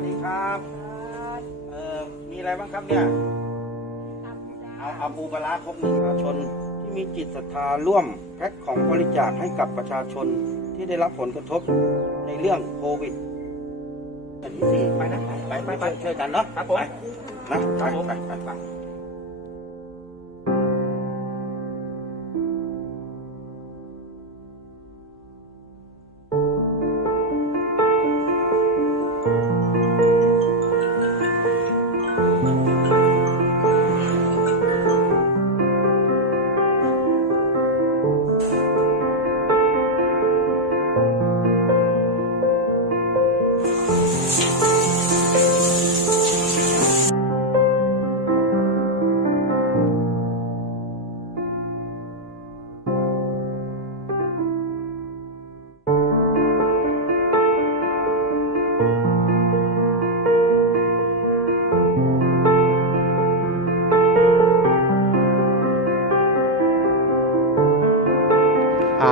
วัสดีครับ เอ่อ มีอะไรบ้างครับเนี่ย เอาเอาปูปลาร้ครบหนึ่งประชาชน ที่มีจิตศรัทธาร่วมแพ็คของบริจาคให้กับประชาชนที่ได้รับผลกระทบในเรื่องโควิดอันที่สี่ไปนะ ไปไปไปช่วยกันเนาะครับผมนะไปไปไป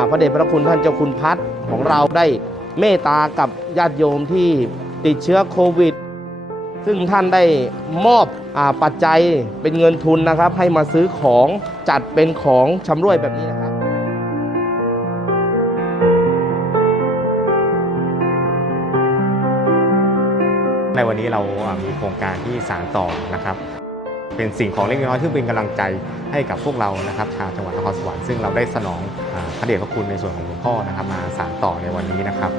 พระเดชพระคุณท่านเจ้าคุณพัดของเราได้เมตตากับญาติโยมที่ติดเชื้อโควิด ซึ่งท่านได้มอบอปัจจัยเป็นเงินทุนนะครับ ให้มาซื้อของจัดเป็นของชำร่วยแบบนี้นะครับในวันนี้เรามีโครงการที่สานต่อนะครับ เป็นสิ่งของเล็กน้อยที่เป็นกำลังใจให้กับพวกเรานะครับชาวจังหวัดนครสวรรค์ซึ่งเราได้สนองพระเดชพระคุณในส่วนของหลวงพ่อนะครับมาสานต่อในวันนี้นะครับ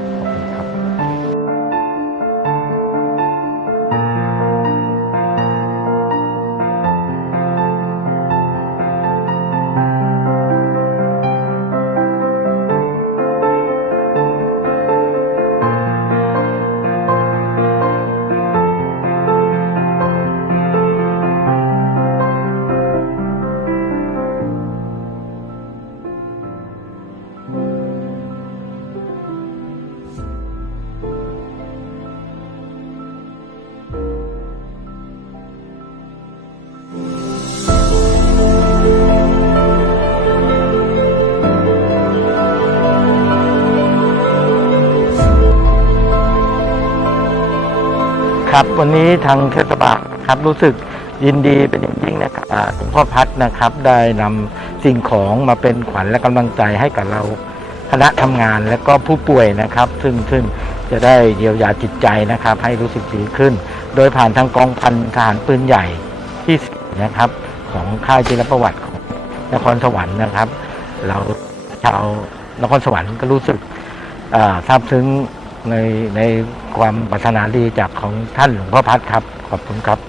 วันนี้ทางเทศบาลครับรู้สึกยินดีเป็นอย่างยิ่งนะครับหลวงพ่อพัดนะครับ ได้นำสิ่งของมาเป็นขวัญและกำลังใจให้กับเราคณะทำงานและก็ผู้ป่วยนะครับ ซึ่งซึ่งจะได้เยียวยาจิตใจนะครับ ให้รู้สึกดีขึ้น โดยผ่านทางกองพันทหารปืนใหญ่ที่นะครับของค่ายจิรประวัติของนครสวรรค์นะครับ เราชาวนครสวรรค์ก็รู้สึกอ่าซาบซึ้ง ในในความปรารถนาดีจากของท่านหลวงพ่อพัดครับ ขอบคุณครับ